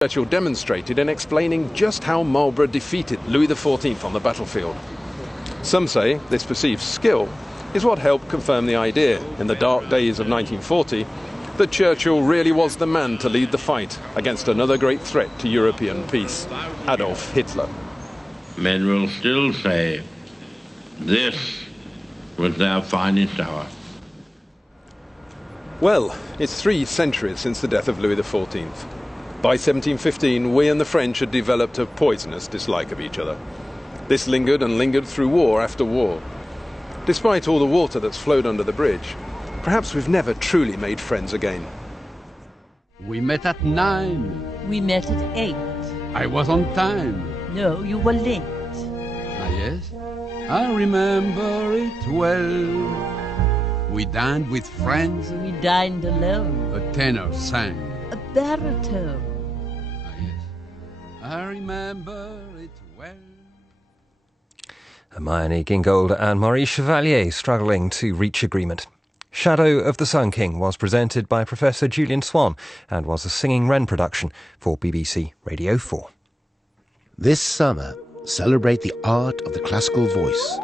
Churchill demonstrated in explaining just how Marlborough defeated Louis XIV on the battlefield. Some say this perceived skill is what helped confirm the idea in the dark days of 1940 that Churchill really was the man to lead the fight against another great threat to European peace, Adolf Hitler. Men will still say, this was their finest hour. Well, it's 3 centuries since the death of Louis XIV. By 1715, we and the French had developed a poisonous dislike of each other. This lingered and lingered through war after war. Despite all the water that's flowed under the bridge, perhaps we've never truly made friends again. We met at 9. We met at 8. I was on time. No, you were late. Ah, yes? I remember it well. We dined with friends. We dined alone. A tenor sang. A baritone. Ah, yes. I remember it well. Hermione Gingold and Maurice Chevalier struggling to reach agreement. Shadow of the Sun King was presented by Professor Julian Swan and was a Singing Wren production for BBC Radio 4. This summer, celebrate the art of the classical voice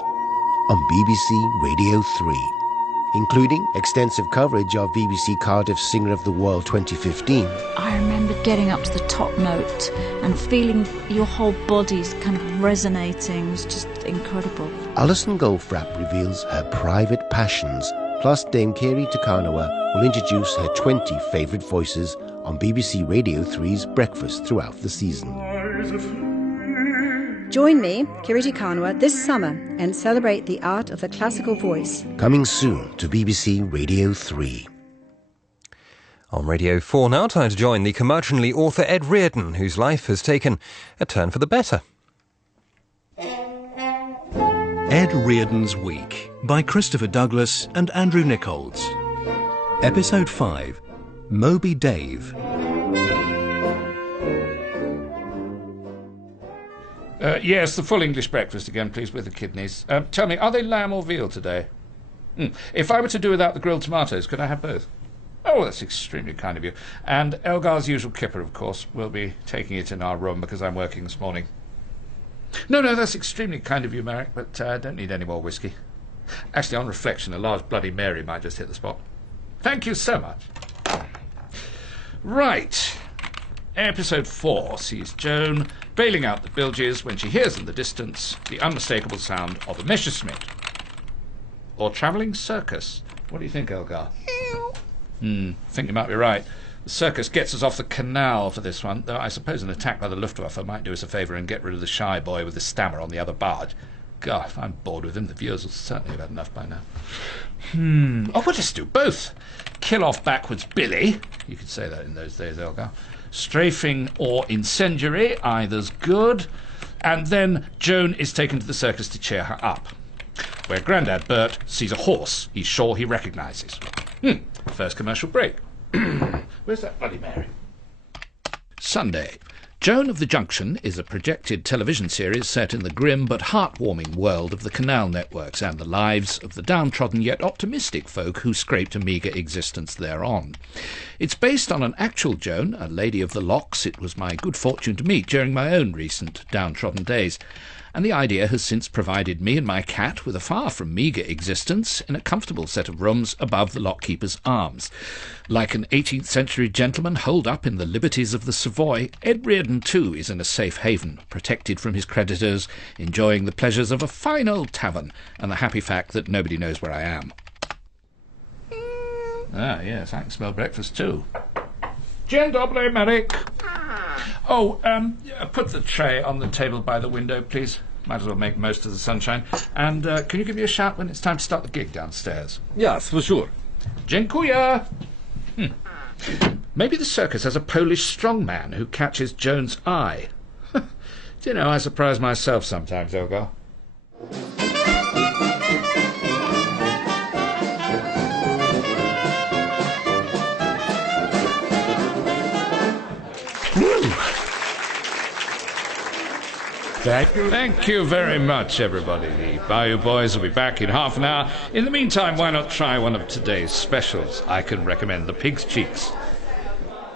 on BBC Radio 3. Including extensive coverage of BBC Cardiff's Singer of the World 2015. I remember getting up to the top note and feeling your whole body's kind of resonating. It was just incredible. Alison Goldfrapp reveals her private passions, plus Dame Kiri Takanawa will introduce her 20 favourite voices on BBC Radio 3's Breakfast throughout the season. Join me, Kiri Takanawa, this summer and celebrate the art of the classical voice. Coming soon to BBC Radio 3. On Radio 4 now, time to join the curmudgeonly author Ed Reardon, whose life has taken a turn for the better. Ed Reardon's Week by Christopher Douglas and Andrew Nickolds. Episode 5, Moby Dave. Yes, the full English breakfast again, please, with the kidneys. Tell me, are they lamb or veal today? If I were to do without the grilled tomatoes, could I have both? Oh, that's extremely kind of you. And Elgar's usual kipper, of course. We'll be taking it in our room because I'm working this morning. No, that's extremely kind of you, Merrick, but I don't need any more whiskey. Actually, on reflection, a large Bloody Mary might just hit the spot. Thank you so much. Right. Episode 4 sees Joan bailing out the bilges when she hears in the distance the unmistakable sound of a Messerschmitt. Or travelling circus. What do you think, Elgar? I think you might be right. The circus gets us off the canal for this one, though I suppose an attack by the Luftwaffe might do us a favour and get rid of the shy boy with the stammer on the other barge. God, if I'm bored with him, the viewers will certainly have had enough by now. Oh, we'll just do both. Kill off backwards Billy. You could say that in those days, Elgar. Strafing or incendiary, either's good. And then Joan is taken to the circus to cheer her up, where Grandad Bert sees a horse he's sure he recognises. First commercial break. Where's that Bloody Mary? Sunday. Joan of the Junction is a projected television series set in the grim but heartwarming world of the canal networks and the lives of the downtrodden yet optimistic folk who scraped a meagre existence thereon. It's based on an actual Joan, a lady of the locks it was my good fortune to meet during my own recent downtrodden days, and the idea has since provided me and my cat with a far from meagre existence in a comfortable set of rooms above the lockkeeper's arms. Like an 18th century gentleman holed up in the liberties of the Savoy, Ed Reardon too is in a safe haven, protected from his creditors, enjoying the pleasures of a fine old tavern and the happy fact that nobody knows where I am. Ah, yes, I can smell breakfast too. Dzień dobry, Merrick. Oh, put the tray on the table by the window, please. Might as well make most of the sunshine. And can you give me a shout when it's time to start the gig downstairs? Yes, for sure. Dziękuję. Maybe the circus has a Polish strongman who catches Joan's eye. Do you know, I surprise myself sometimes, Elgar. Thank you very much, everybody. The Bayou Boys will be back in half an hour. In the meantime, why not try one of today's specials? I can recommend the Pig's Cheeks.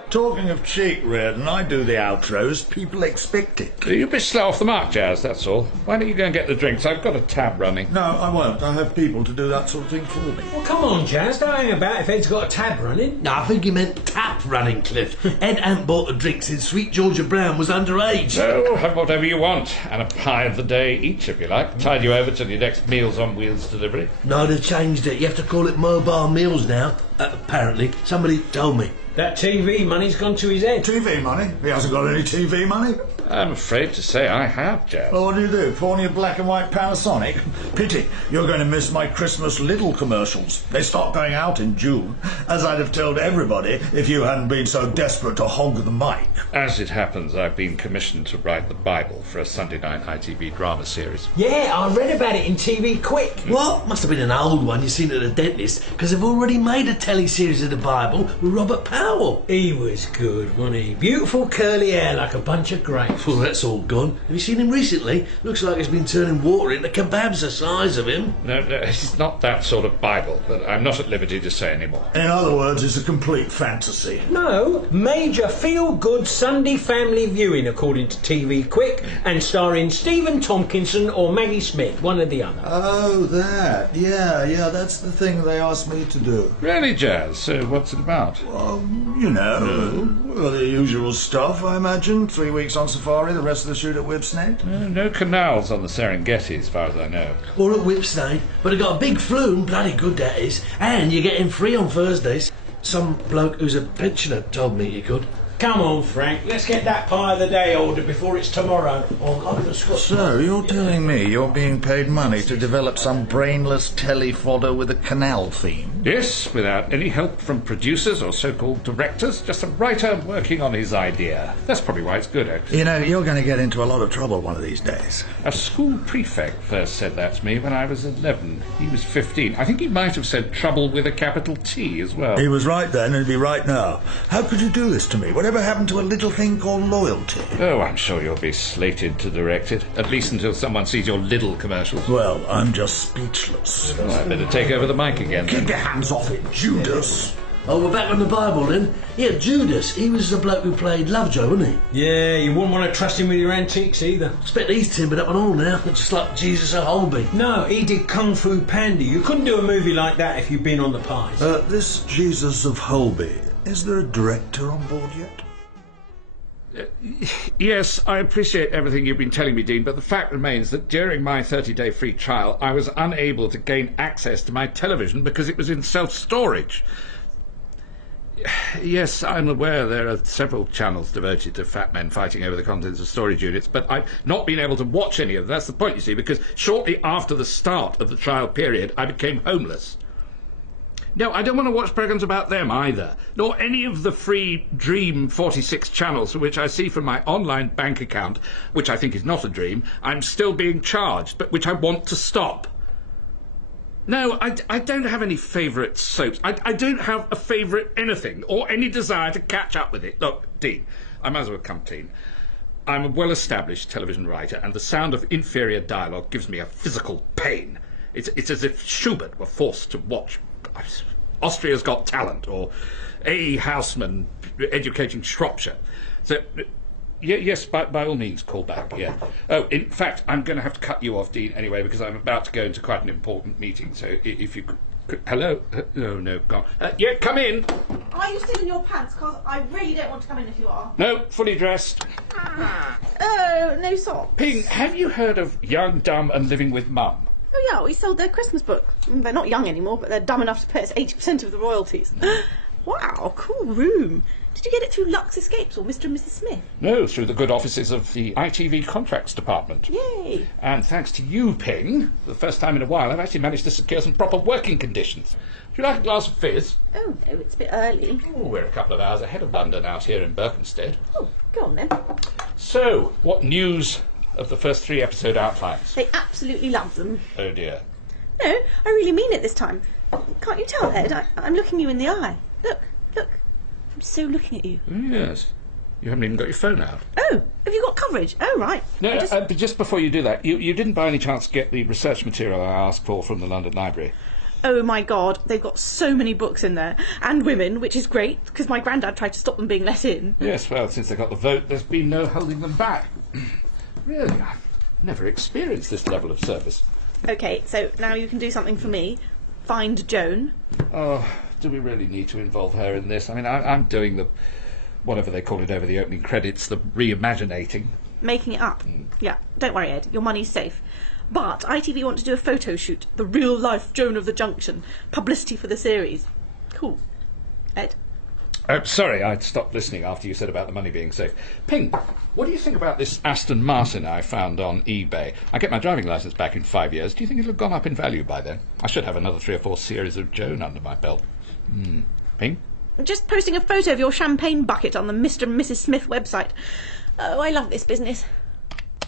Talking of cheek, Reardon, I do the outros. People expect it. You'll be slow off the mark, Jazz, that's all. Why don't you go and get the drinks? I've got a tab running. No, I won't. I have people to do that sort of thing for me. Well, come on, Jazz. Don't hang about if Ed's got a tab running. No, I think he meant tap running, Cliff. Ed hadn't bought the drinks since Sweet Georgia Brown was underage. So, have whatever you want. And a pie of the day each, if you like. Tide you over till your next Meals on Wheels delivery. No, they've changed it. You have to call it mobile meals now. Apparently. Somebody told me. That TV money's gone to his head. TV money? He hasn't got any TV money. I'm afraid to say I have, Geoff. Well, what do? Pawn your black and white Panasonic? Pity. You're going to miss my Christmas Lidl commercials. They start going out in June, as I'd have told everybody if you hadn't been so desperate to hog the mic. As it happens, I've been commissioned to write the Bible for a Sunday night ITV drama series. Yeah, I read about it in TV Quick. What? Must have been an old one you seen at the dentist, because they've already made a telly series of the Bible with Robert Powell. He was good, wasn't he? Beautiful curly hair like a bunch of grapes. Well, that's all gone. Have you seen him recently? Looks like he's been turning water into kebabs the size of him. No, it's not that sort of Bible, but I'm not at liberty to say any more. In other words, it's a complete fantasy. No, major feel-good Sunday family viewing, according to TV Quick, and starring Stephen Tompkinson or Maggie Smith, one or the other. Oh, that. Yeah, that's the thing they asked me to do. Really, Jazz? So what's it about? Well, you know, well, the usual stuff, I imagine. 3 weeks on safari, the rest of the shoot at Whipsnade. No canals on the Serengeti, as far as I know. Or at Whipsnade, but I got a big flume, bloody good that is, and you're getting free on Thursdays. Some bloke who's a pensioner told me you could. Come on, Frank, let's get that pie of the day ordered before it's tomorrow. So, you're telling me you're being paid money to develop some brainless telly fodder with a canal theme? Yes, without any help from producers or so-called directors, just a writer working on his idea. That's probably why it's good, actually. You know, you're going to get into a lot of trouble one of these days. A school prefect first said that to me when I was 11. He was 15. I think he might have said trouble with a capital T as well. He was right then, and he'd be right now. How could you do this to me? Whatever happened to a little thing called loyalty? Oh, I'm sure you'll be slated to direct it, at least until someone sees your Lidl commercials. Well, I'm just speechless. Well, I'd better take over the mic again. Keep your hands off it, Judas. Oh, we're back on the Bible then. Yeah, Judas, he was the bloke who played Lovejoy, wasn't he? Yeah, you wouldn't want to trust him with your antiques either. I expect he's timbered up and all now, just like Jesus at Holby. No, he did Kung Fu Panda. You couldn't do a movie like that if you'd been on the pies. This Jesus of Holby, is there a director on board yet? Yes, I appreciate everything you've been telling me, Dean, but the fact remains that during my 30-day free trial, I was unable to gain access to my television because it was in self-storage. Yes, I'm aware there are several channels devoted to fat men fighting over the contents of storage units, but I've not been able to watch any of them. That's the point, you see, because shortly after the start of the trial period, I became homeless. No, I don't want to watch programmes about them either, nor any of the free Dream 46 channels for which I see from my online bank account, which I think is not a dream, I'm still being charged, but which I want to stop. No, I don't have any favourite soaps. I don't have a favourite anything, or any desire to catch up with it. Look, Dean, I might as well come clean. I'm a well-established television writer, and the sound of inferior dialogue gives me a physical pain. It's as if Schubert were forced to watch Austria's Got Talent, or A. Houseman educating Shropshire. So, yes, by all means, call back, yeah. Oh, in fact, I'm going to have to cut you off, Dean, anyway, because I'm about to go into quite an important meeting, so if you could... Hello? No, gone. Yeah, come in. Are you still in your pants? Because I really don't want to come in if you are. No, fully dressed. Oh, no socks. Ping, have you heard of Young, Dumb and Living with Mum? Oh, yeah, we sold their Christmas book. They're not young anymore, but they're dumb enough to pay us 80% of the royalties. Wow, cool room. Did you get it through Lux Escapes or Mr. and Mrs. Smith? No, through the good offices of the ITV Contracts Department. Yay! And thanks to you, Ping, for the first time in a while, I've actually managed to secure some proper working conditions. Would you like a glass of fizz? Oh, no, it's a bit early. Oh, we're a couple of hours ahead of London out here in Berkhamsted. Oh, go on then. So, what news of the first 3 episode outlines? They absolutely love them. Oh dear. No, I really mean it this time. Can't you tell, Ed? I'm looking you in the eye. Look. I'm so looking at you. Oh, yes. You haven't even got your phone out. Oh, have you got coverage? Oh, right. No, but just before you do that, you didn't by any chance get the research material I asked for from the London Library? Oh my God, they've got so many books in there. And women, which is great, because my granddad tried to stop them being let in. Yes, well, since they got the vote, there's been no holding them back. Really, I've never experienced this level of service. OK, so now you can do something for me. Find Joan. Oh, do we really need to involve her in this? I mean, I'm doing the, whatever they call it over the opening credits, the reimaginating. Making it up. Yeah, don't worry, Ed, your money's safe. But ITV want to do a photo shoot, the real-life Joan of the Junction, publicity for the series. Cool. Ed? Sorry, I'd stopped listening after you said about the money being safe. Ping, what do you think about this Aston Martin I found on eBay? I get my driving licence back in 5 years. Do you think it'll have gone up in value by then? I should have another 3 or 4 series of Joan under my belt. Ping? Just posting a photo of your champagne bucket on the Mr. and Mrs. Smith website. Oh, I love this business.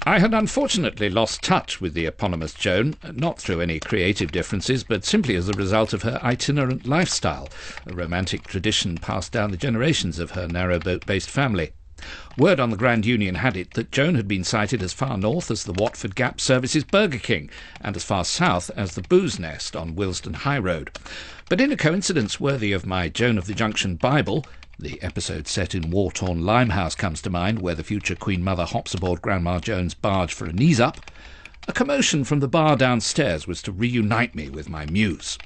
I had unfortunately lost touch with the eponymous Joan, not through any creative differences, but simply as a result of her itinerant lifestyle, a romantic tradition passed down the generations of her narrowboat-based family. Word on the Grand Union had it that Joan had been sighted as far north as the Watford Gap Services Burger King, and as far south as the Booze Nest on Willesden High Road. But in a coincidence worthy of my Joan of the Junction Bible, the episode set in war-torn Limehouse comes to mind, where the future Queen Mother hops aboard Grandma Joan's barge for a knees-up, a commotion from the bar downstairs was to reunite me with my muse.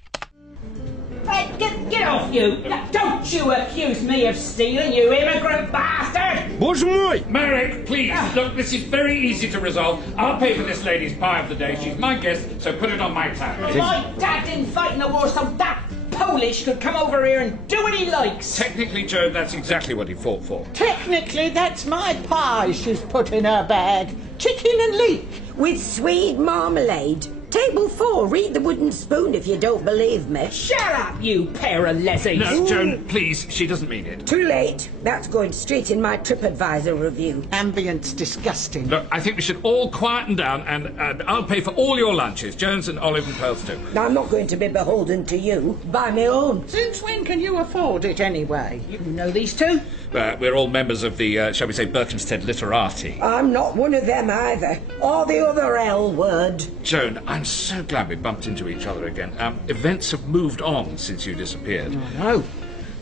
Hey, get off, you! Don't you accuse me of stealing, you immigrant bastard! What's right? Merrick, please, look, this is very easy to resolve. I'll pay for this lady's pie of the day. She's my guest, so put it on my tab. My dad didn't fight in the war, so that Polish could come over here and do what he likes. Technically, Joan, that's exactly what he fought for. Technically, that's my pie she's put in her bag. Chicken and leek. With sweet marmalade. Table 4, read the wooden spoon if you don't believe me. Shut up, you pair of lessies. No, Joan, please, she doesn't mean it. Too late. That's going straight in my TripAdvisor review. Ambience disgusting. Look, I think we should all quieten down, and I'll pay for all your lunches, Joan's and Olive and Pearl's too. I'm not going to be beholden to you. Buy me own. Since when can you afford it anyway? You know these two? We're all members of the, shall we say, Berkhamsted Literati. I'm not one of them either. Or the other L word. Joan, I'm so glad we bumped into each other again. Events have moved on since you disappeared. Oh, no.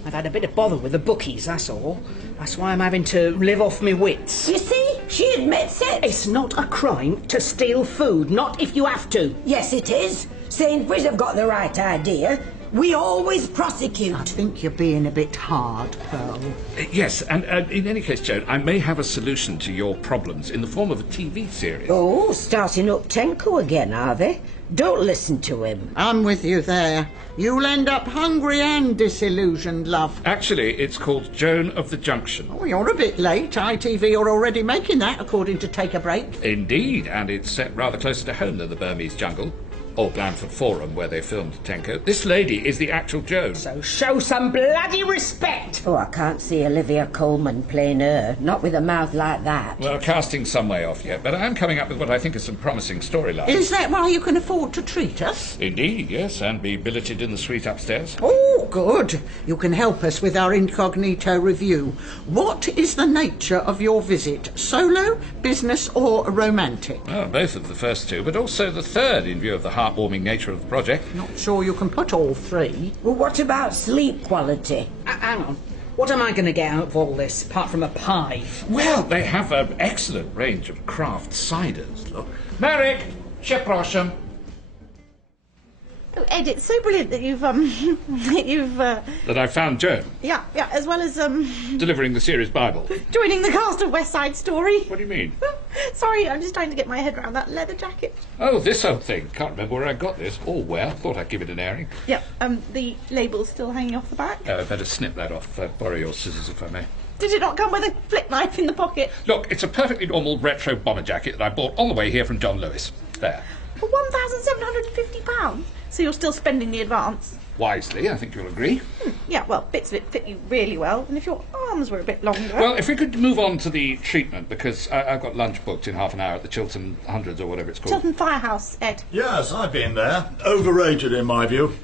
I've had a bit of bother with the bookies, that's all. That's why I'm having to live off my wits. You see? She admits it. It's not a crime to steal food, not if you have to. Yes, it is. Sainsbury's have got the right idea. We always prosecute. I think you're being a bit hard, Pearl. Yes, and in any case, Joan, I may have a solution to your problems in the form of a TV series. Oh, starting up Tenko again, are they? Don't listen to him. I'm with you there. You'll end up hungry and disillusioned, love. Actually, it's called Joan of the Junction. Oh, you're a bit late. ITV are already making that, according to Take a Break. Indeed, and it's set rather closer to home than the Burmese jungle. Or Blandford Forum, where they filmed Tenko. This lady is the actual Joan. So show some bloody respect! Oh, I can't see Olivia Colman playing her. Not with a mouth like that. Well, casting's some way off yet, but I am coming up with what I think is some promising storylines. Is that why you can afford to treat us? Indeed, yes, and be billeted in the suite upstairs. Oh, good. You can help us with our incognito review. What is the nature of your visit? Solo, business or romantic? Oh, both of the first two, but also the third in view of the heartwarming nature of the project. Not sure you can put all three. Well, what about sleep quality? Hang on. What am I going to get out of all this, apart from a pie? Well, they have an excellent range of craft ciders. Look. Merrick, przepraszam. Oh, Ed, it's so brilliant that you've That I found Joan. Yeah, as well as, delivering the series Bible. joining the cast of West Side Story. What do you mean? Sorry, I'm just trying to get my head around that leather jacket. Oh, this old thing. Can't remember where I got this. All well. Thought I'd give it an airing. Yeah, the label's still hanging off the back. I'd better snip that off. Borrow your scissors if I may. Did it not come with a flip knife in the pocket? Look, it's a perfectly normal retro bomber jacket that I bought on the way here from John Lewis. There. For £1,750? So you're still spending the advance? Wisely, I think you'll agree. Yeah, well, bits of it fit you really well, and if your arms were a bit longer... Well, if we could move on to the treatment, because I've got lunch booked in half an hour at the Chiltern Hundreds or whatever it's called. Chiltern Firehouse, Ed. Yes, I've been there. Overrated in my view.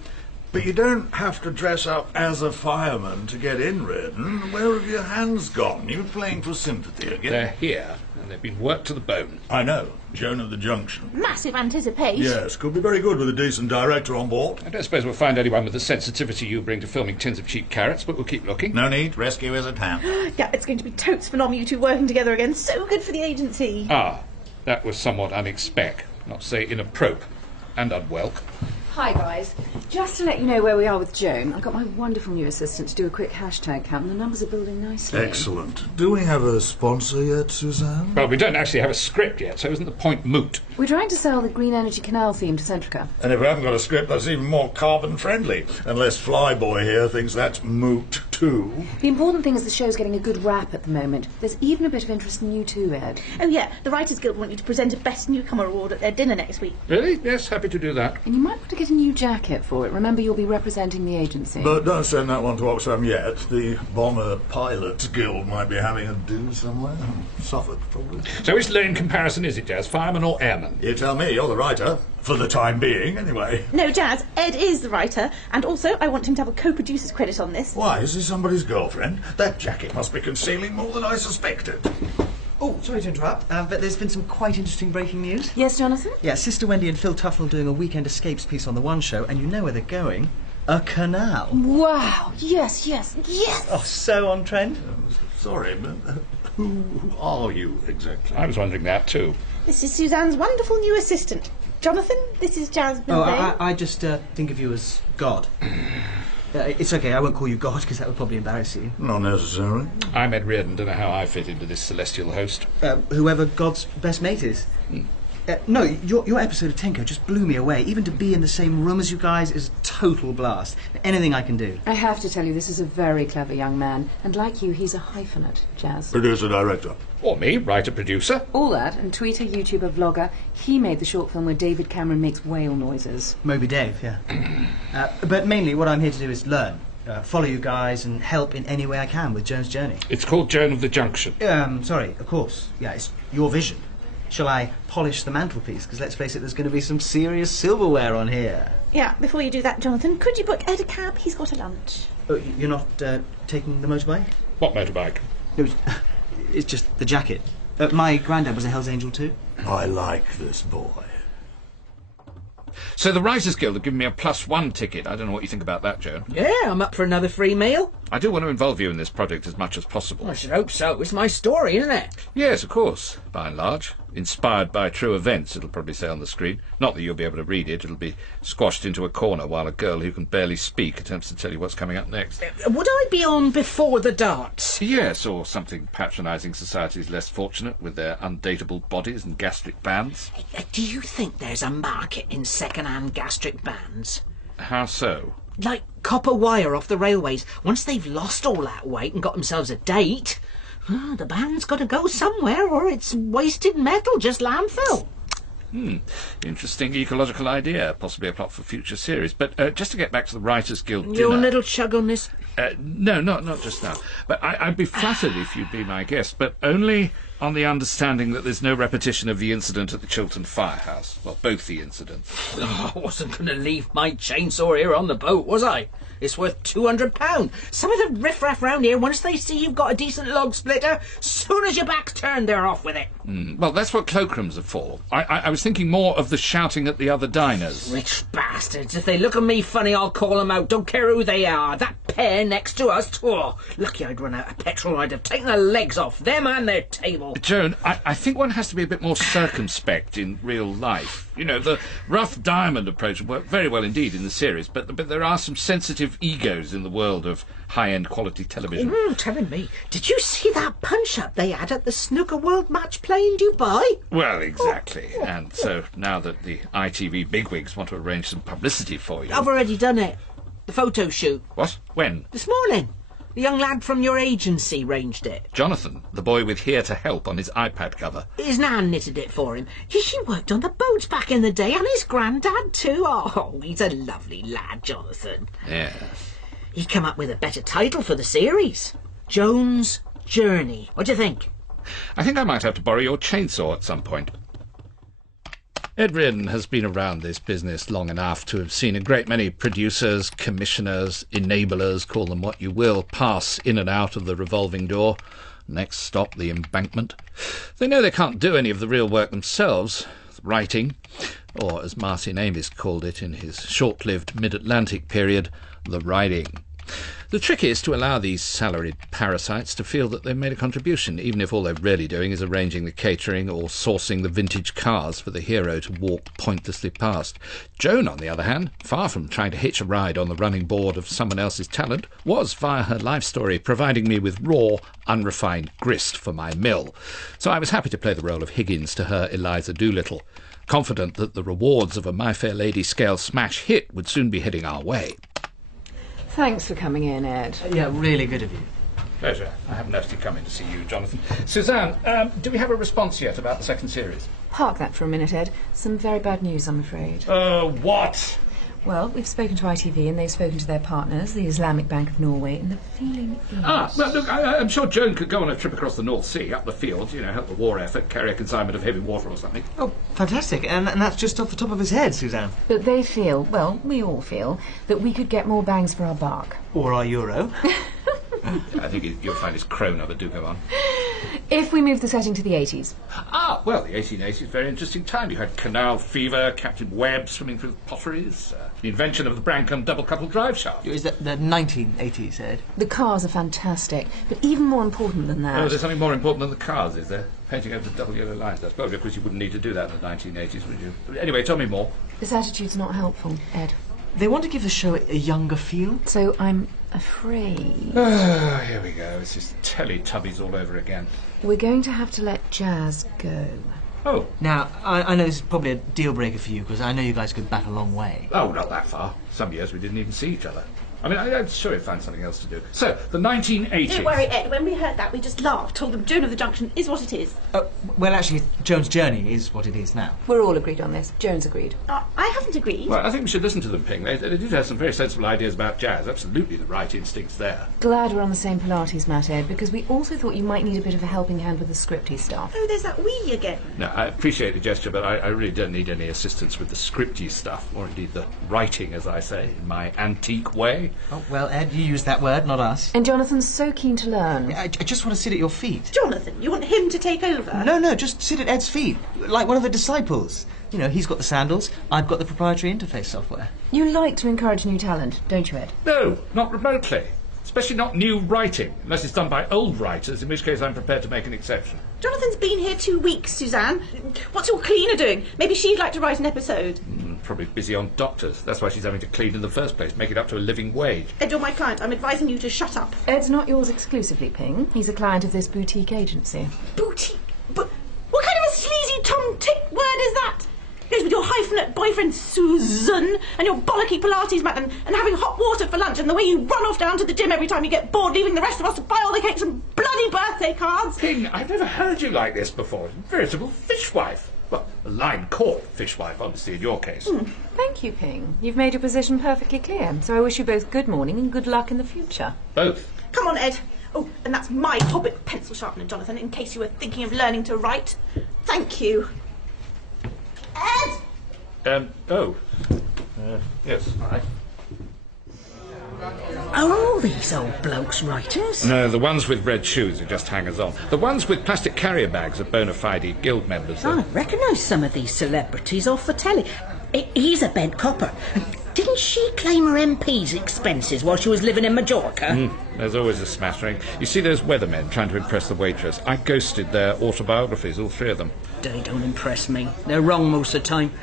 But you don't have to dress up as a fireman to get in, Reardon. Where have your hands gone? You playing for sympathy again? They're here, and they've been worked to the bone. I know. Joan of the Junction. Massive anticipation. Yes, could be very good with a decent director on board. I don't suppose we'll find anyone with the sensitivity you bring to filming tins of cheap carrots, but we'll keep looking. No need. Rescue is at hand. Yeah, it's going to be totes phenomenal, you two working together again. So good for the agency. Ah, that was somewhat unexpected, not to say inappropriate and unwelcome. Hi guys, just to let you know where we are with Joan, I've got my wonderful new assistant to do a quick hashtag count and the numbers are building nicely. Excellent. Do we have a sponsor yet, Suzan? Well, we don't actually have a script yet, so isn't the point moot? We're trying to sell the Green Energy Canal theme to Centrica. And if we haven't got a script, that's even more carbon-friendly. Unless Flyboy here thinks that's moot too. The important thing is the show's getting a good rap at the moment. There's even a bit of interest in you too, Ed. Oh yeah, the Writers Guild want you to present a Best Newcomer Award at their dinner next week. Really? Yes, happy to do that. And you might want to get a new jacket for it. Remember, you'll be representing the agency. But don't send that one to Oxfam yet. The Bomber Pilots Guild might be having a do somewhere. Suffolk, probably. So which lane comparison is it, Jazz? Fireman or airman? You tell me, you're the writer. For the time being, anyway. No, Jazz, Ed is the writer, and also I want him to have a co-producer's credit on this. Why, is he somebody's girlfriend? That jacket must be concealing more than I suspected. Oh, sorry to interrupt, but there's been some quite interesting breaking news. Yes, Jonathan? Yeah, Sister Wendy and Phil Tuffle doing a Weekend Escapes piece on the One Show, and you know where they're going. A canal. Wow, yes, yes, yes! Oh, so on trend. Sorry, but who are you exactly? I was wondering that too. This is Suzanne's wonderful new assistant. Jonathan, this is Jazz Mivain. I just think of you as God. It's okay, I won't call you God, because that would probably embarrass you. Not necessarily. I'm Ed Reardon, don't know how I fit into this celestial host. Whoever God's best mate is. No, your episode of Tenko just blew me away. Even to be in the same room as you guys is a total blast. Anything I can do. I have to tell you, this is a very clever young man, and like you, he's a hyphenate, Jazz. Producer, director. Or me, writer, producer. All that, and tweeter, YouTuber, vlogger. He made the short film where David Cameron makes whale noises. Moby Dave, yeah. But mainly what I'm here to do is learn. Follow you guys and help in any way I can with Joan's journey. It's called Joan of the Junction. Sorry, of course. Yeah, it's your vision. Shall I polish the mantelpiece? Because let's face it, there's going to be some serious silverware on here. Yeah, before you do that, Jonathan, could you book Ed a cab? He's got a lunch. Oh, you're not taking the motorbike? What motorbike? It's just the jacket. My granddad was a Hell's Angel too. I like this boy. So the Writers Guild have given me a +1 ticket. I don't know what you think about that, Joan. Yeah, I'm up for another free meal. I do want to involve you in this project as much as possible. I should hope so. It's my story, isn't it? Yes, of course, by and large. Inspired by true events, it'll probably say on the screen. Not that you'll be able to read it. It'll be squashed into a corner while a girl who can barely speak attempts to tell you what's coming up next. Would I be on before the darts? Yes, or something patronising societies less fortunate with their undateable bodies and gastric bands. Do you think there's a market in second-hand gastric bands? How so? Like copper wire off the railways. Once they've lost all that weight and got themselves a date, the band's got to go somewhere or it's wasted metal, just landfill. Interesting ecological idea. Possibly a plot for future series. But just to get back to the Writers Guild dinner... Your little chug on this? No, not just now. But I'd be flattered if you'd be my guest, but only on the understanding that there's no repetition of the incident at the Chiltern Firehouse. Well, both the incidents. Oh, I wasn't going to leave my chainsaw here on the boat, was I? It's worth £200. Some of the riffraff round here, once they see you've got a decent log splitter, soon as your back's turned, they're off with it. Well, that's what cloakrooms are for. I was thinking more of the shouting at the other diners. Rich bastards. If they look at me funny, I'll call them out. Don't care who they are. That pair next to us, lucky I'd run out of petrol. I'd have taken the legs off them and their table. Joan, I think one has to be a bit more circumspect in real life. You know, the rough diamond approach worked very well indeed in the series, but there are some sensitive egos in the world of high-end quality television. Telling me. Did you see that punch-up they had at the Snooker World Match play in Dubai? Well, exactly. And so now that the ITV bigwigs want to arrange some publicity for you... I've already done it. The photo shoot. What? When? This morning. The young lad from your agency arranged it. Jonathan, the boy with Here to Help on his iPad cover. His nan knitted it for him. He worked on the boats back in the day, and his granddad too. Oh, he's a lovely lad, Jonathan. Yeah. He came up with a better title for the series. Joan's Journey. What do you think? I think I might have to borrow your chainsaw at some point. Ed Reardon has been around this business long enough to have seen a great many producers, commissioners, enablers, call them what you will, pass in and out of the revolving door. Next stop, the embankment. They know they can't do any of the real work themselves, writing, or as Martin Amis called it in his short-lived mid-Atlantic period, the riding. The trick is to allow these salaried parasites to feel that they've made a contribution, even if all they're really doing is arranging the catering or sourcing the vintage cars for the hero to walk pointlessly past. Joan, on the other hand, far from trying to hitch a ride on the running board of someone else's talent, was, via her life story, providing me with raw, unrefined grist for my mill. So I was happy to play the role of Higgins to her Eliza Doolittle, confident that the rewards of a My Fair Lady scale smash hit would soon be heading our way. Thanks for coming in, Ed. Yeah, really good of you. Pleasure. I haven't noticed you coming to see you, Jonathan. Suzanne, do we have a response yet about the second series? Park that for a minute, Ed. Some very bad news, I'm afraid. What? Well, we've spoken to ITV and they've spoken to their partners, the Islamic Bank of Norway, and the feeling is... Well, look, I'm sure Joan could go on a trip across the North Sea, up the fields, help the war effort, carry a consignment of heavy water or something. Oh, fantastic. And that's just off the top of his head, Suzanne. But they feel, well, we all feel, that we could get more bangs for our buck. Or our euro. I think you'll find his krona, but do go on. If we move the setting to the 80s. Well, the 1880s is a very interesting time. You had canal fever, Captain Webb swimming through the potteries, the invention of the Brankham double-coupled drive shaft. Is that the 1980s, Ed? The cars are fantastic, but even more important than that... Oh, there's something more important than the cars, is there? Painting over the double yellow lines. That's probably because you wouldn't need to do that in the 1980s, would you? Anyway, tell me more. This attitude's not helpful, Ed. They want to give the show a younger feel. So I'm afraid... Here we go. It's just Teletubbies all over again. We're going to have to let Jazz go. Oh. Now, I know this is probably a deal-breaker for you, because I know you guys go back a long way. Oh, not that far. Some years we didn't even see each other. I mean, I'm sure he'd find something else to do. So, the 1980s... Don't worry, Ed. When we heard that, we just laughed, told them Joan of the Junction is what it is. Well, actually, Joan's journey is what it is now. We're all agreed on this. Joan's agreed. I haven't agreed. Well, I think we should listen to them, Ping. They do have some very sensible ideas about jazz. Absolutely the right instincts there. Glad we're on the same Pilates mat, Ed, because we also thought you might need a bit of a helping hand with the scripty stuff. Oh, there's that we again. No, I appreciate the gesture, but I really don't need any assistance with the scripty stuff, or indeed the writing, as I say, in my antique way. Oh, well, Ed, you used that word, not us. And Jonathan's so keen to learn. I just want to sit at your feet. Jonathan, you want him to take over? No, just sit at Ed's feet, like one of the disciples. He's got the sandals, I've got the proprietary interface software. You like to encourage new talent, don't you, Ed? No, not remotely. Especially not new writing, unless it's done by old writers, in which case I'm prepared to make an exception. Jonathan's been here 2 weeks, Suzanne. What's your cleaner doing? Maybe she'd like to write an episode. Probably busy on doctors. That's why she's having to clean in the first place, make it up to a living wage. Ed, you're my client. I'm advising you to shut up. Ed's not yours exclusively, Ping. He's a client of this boutique agency. Boutique? But what kind of a sleazy tom-tit word is that? Goes with your hyphenate boyfriend Suzan and your bollocky Pilates mat and having hot water for lunch and the way you run off down to the gym every time you get bored, leaving the rest of us to buy all the cakes and bloody birthday cards. Ping, I've never heard you like this before. Veritable fishwife. Well, a line-caught fishwife, obviously, in your case. Thank you, Ping. You've made your position perfectly clear, so I wish you both good morning and good luck in the future. Both. Come on, Ed. Oh, and that's my Hobbit pencil sharpener, Jonathan, in case you were thinking of learning to write. Thank you. Ed! Yes, all right. Are all these old blokes writers? No, the ones with red shoes are just hangers-on. The ones with plastic carrier bags are bona fide guild members. I recognise some of these celebrities off the telly. He's a bent copper. Didn't she claim her MP's expenses while she was living in Majorca? There's always a smattering. You see those weathermen trying to impress the waitress? I ghosted their autobiographies, all 3 of them. They don't impress me. They're wrong most of the time.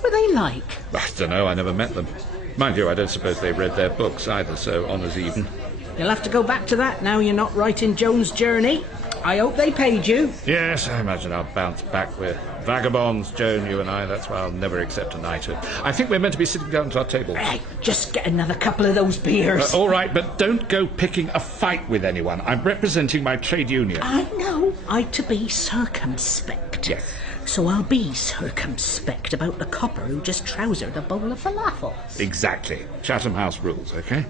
What are they like? I don't know, I never met them. Mind you, I don't suppose they read their books either, so honours even. You'll have to go back to that now you're not writing Joan's journey. I hope they paid you. Yes, I imagine I'll bounce back. We're vagabonds, Joan, you and I. That's why I'll never accept a knighthood. I think we're meant to be sitting down at our table. Right, just get another couple of those beers. All right, but don't go picking a fight with anyone. I'm representing my trade union. I know. I'm to be circumspect. Yes. So I'll be circumspect about the copper who just trousered a bowl of falafels. Exactly. Chatham House rules, OK?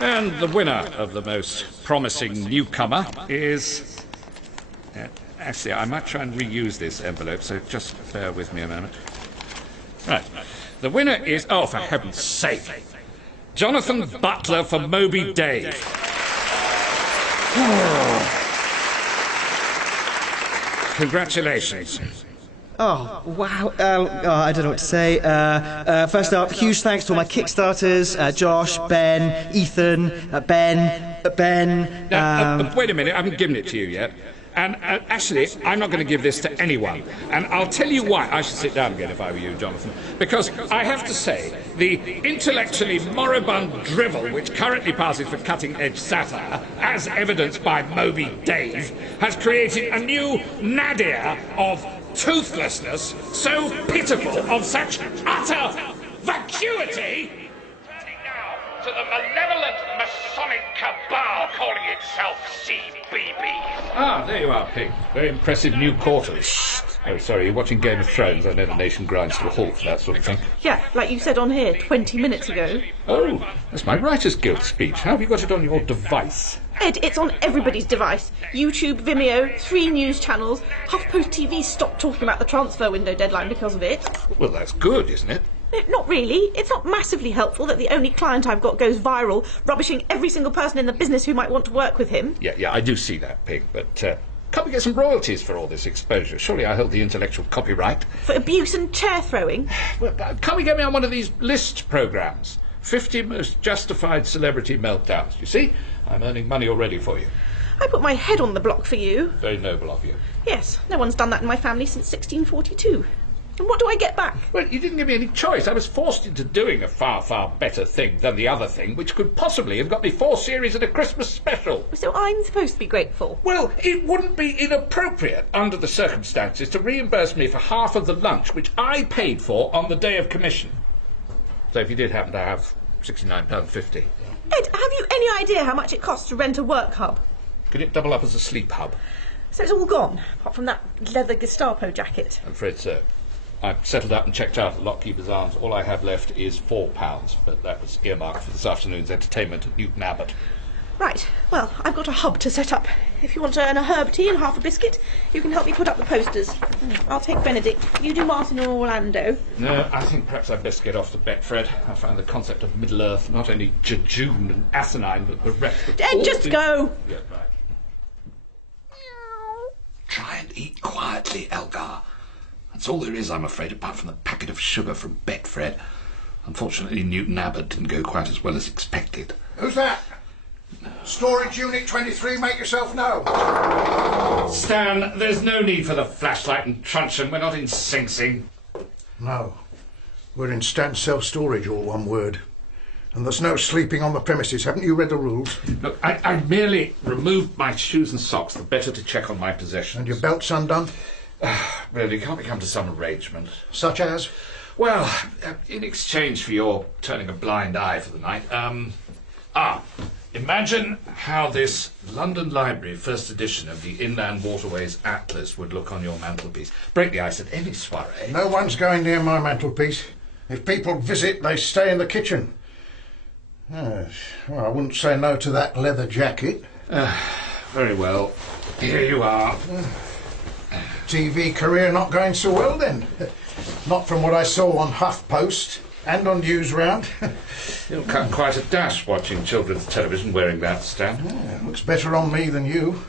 And the winner of the most promising newcomer is... Actually, I might try and reuse this envelope, so just bear with me a moment. Right. The winner is... Oh, for heaven's sake. Jonathan Butler for Moby Dave. Congratulations. Oh, wow. I don't know what to say. First up, huge thanks to all my Kickstarters, Josh, Ben, Ethan, Ben... Now, wait a minute, I haven't given it to you yet. And actually, I'm not going to give this to anyone. And I'll tell you why. I should sit down again if I were you, Jonathan. Because I have to say, the intellectually moribund drivel which currently passes for cutting-edge satire, as evidenced by Moby Dave, has created a new nadir of toothlessness so pitiful, of such utter vacuity, turning now to the malevolent Masonic cabal calling itself CBB. Ah, there you are, Pig. Very impressive new quarters. Oh, sorry, you're watching Game of Thrones. I know the nation grinds to a halt for that sort of thing. Yeah, like you said on here 20 minutes ago. Oh, that's my Writers' Guild speech. How have you got it on your device? Ed, it's on everybody's device. YouTube, Vimeo, 3 news channels. HuffPost TV stopped talking about the transfer window deadline because of it. Well, that's good, isn't it? Not really. It's not massively helpful that the only client I've got goes viral, rubbishing every single person in the business who might want to work with him. Yeah, I do see that, Pig, but can't we get some royalties for all this exposure? Surely I hold the intellectual copyright. For abuse and chair throwing? Well, can't we get me on one of these list programmes? 50 most justified celebrity meltdowns. You see? I'm earning money already for you. I put my head on the block for you. Very noble of you. Yes, no one's done that in my family since 1642. And what do I get back? Well, you didn't give me any choice. I was forced into doing a far, far better thing than the other thing, which could possibly have got me 4 series and a Christmas special. So I'm supposed to be grateful? Well, it wouldn't be inappropriate, under the circumstances, to reimburse me for half of the lunch which I paid for on the day of commission. So if you did happen to have £69.50. Ed, have you any idea how much it costs to rent a work hub? Could it double up as a sleep hub? So it's all gone, apart from that leather Gestapo jacket? I'm afraid so. I've settled up and checked out at Lockkeeper's Arms. All I have left is £4, but that was earmarked for this afternoon's entertainment at Newton Abbot. Right, well, I've got a hub to set up. If you want to earn a herb tea and half a biscuit, you can help me put up the posters. I'll take Benedict. You do Martin or Orlando. No, I think perhaps I'd best get off to Betfred. I find the concept of Middle-earth not only jejune and asinine, but bereft of... Ed, just go! Yeah, right. Try and eat quietly, Elgar. That's all there is, I'm afraid, apart from the packet of sugar from Betfred. Unfortunately, Newton Abbot didn't go quite as well as expected. Who's that? Storage Unit 23, make yourself known. Stan, there's no need for the flashlight and truncheon. We're not in Sing Sing. No. We're in stand self-storage, all one word. And there's no sleeping on the premises. Haven't you read the rules? Look, I merely removed my shoes and socks, the better to check on my possessions. And your belt's undone? Really, can't we come to some arrangement? Such as? Well, in exchange for your turning a blind eye for the night, imagine how this London Library first edition of the Inland Waterways Atlas would look on your mantelpiece. Break the ice at any soiree. No one's going near my mantelpiece. If people visit, they stay in the kitchen. Yes. Well, I wouldn't say no to that leather jacket. Very well. Here you are. TV career not going so well, then. Not from what I saw on HuffPost and on Newsround. You'll cut quite a dash watching children's television wearing that, Stan. Yeah, looks better on me than you.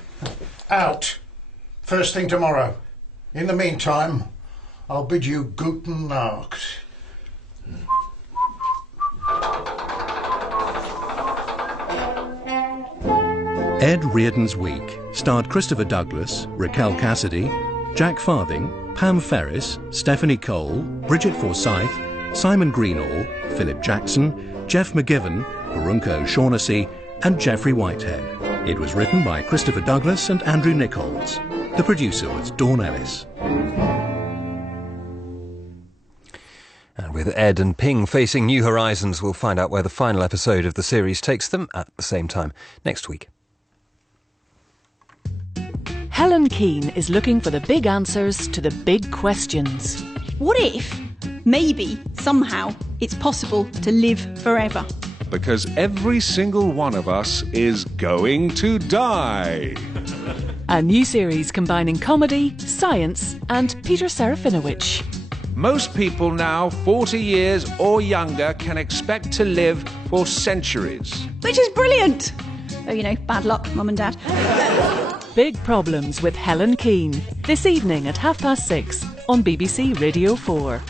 Out. First thing tomorrow. In the meantime, I'll bid you guten Nacht. Ed Reardon's Week starred Christopher Douglas, Raquel Cassidy, Jack Farthing, Pam Ferris, Stephanie Cole, Brigit Forsyth, Simon Greenall, Philip Jackson, Geoff McGivern, Barunka O'Shaughnessy and Geoffrey Whitehead. It was written by Christopher Douglas and Andrew Nickolds. The producer was Dawn Ellis. And with Ed and Ping facing new horizons, we'll find out where the final episode of the series takes them at the same time next week. Helen Keane is looking for the big answers to the big questions. What if, maybe, somehow, it's possible to live forever? because every single one of us is going to die. A new series combining comedy, science and Peter Serafinowicz. Most people now, 40 years or younger, can expect to live for centuries. Which is brilliant! Oh, you know, bad luck, Mum and Dad. Big Problems with Helen Keane. This evening at 6:30 on BBC Radio 4.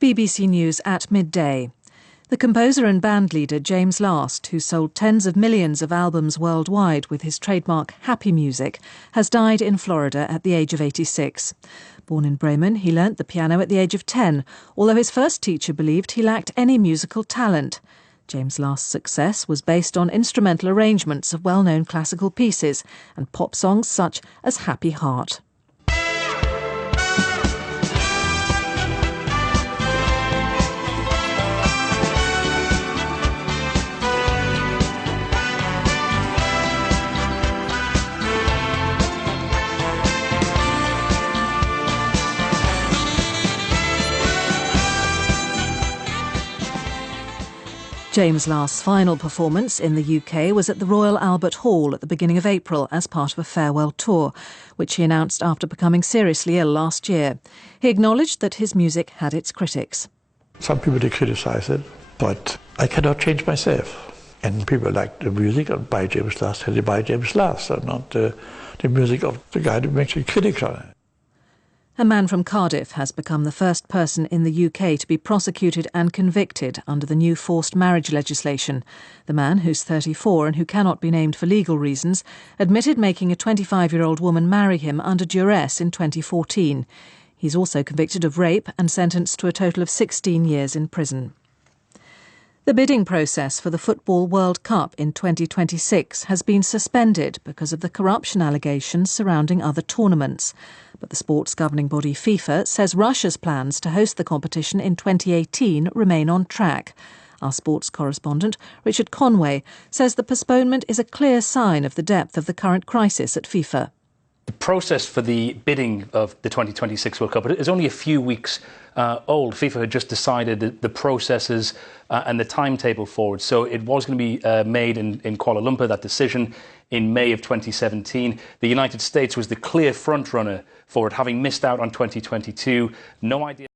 BBC News at midday. The composer and bandleader James Last, who sold tens of millions of albums worldwide with his trademark happy music, has died in Florida at the age of 86. Born in Bremen, he learnt the piano at the age of 10, although his first teacher believed he lacked any musical talent. James Last's success was based on instrumental arrangements of well-known classical pieces and pop songs such as Happy Heart. James Last's final performance in the UK was at the Royal Albert Hall at the beginning of April as part of a farewell tour, which he announced after becoming seriously ill last year. He acknowledged that his music had its critics. Some people they criticise it, but I cannot change myself. And people like the music by James Last, and they buy James Last, and not the music of the guy that makes the critics on it. A man from Cardiff has become the first person in the UK to be prosecuted and convicted under the new forced marriage legislation. The man, who's 34 and who cannot be named for legal reasons, admitted making a 25-year-old woman marry him under duress in 2014. He's also convicted of rape and sentenced to a total of 16 years in prison. The bidding process for the Football World Cup in 2026 has been suspended because of the corruption allegations surrounding other tournaments. But the sports governing body FIFA says Russia's plans to host the competition in 2018 remain on track. Our sports correspondent, Richard Conway, says the postponement is a clear sign of the depth of the current crisis at FIFA. The process for the bidding of the 2026 World Cup is only a few weeks old. FIFA had just decided the processes and the timetable for it. So it was going to be made in Kuala Lumpur, that decision, in May of 2017. The United States was the clear front runner for it, having missed out on 2022. No idea.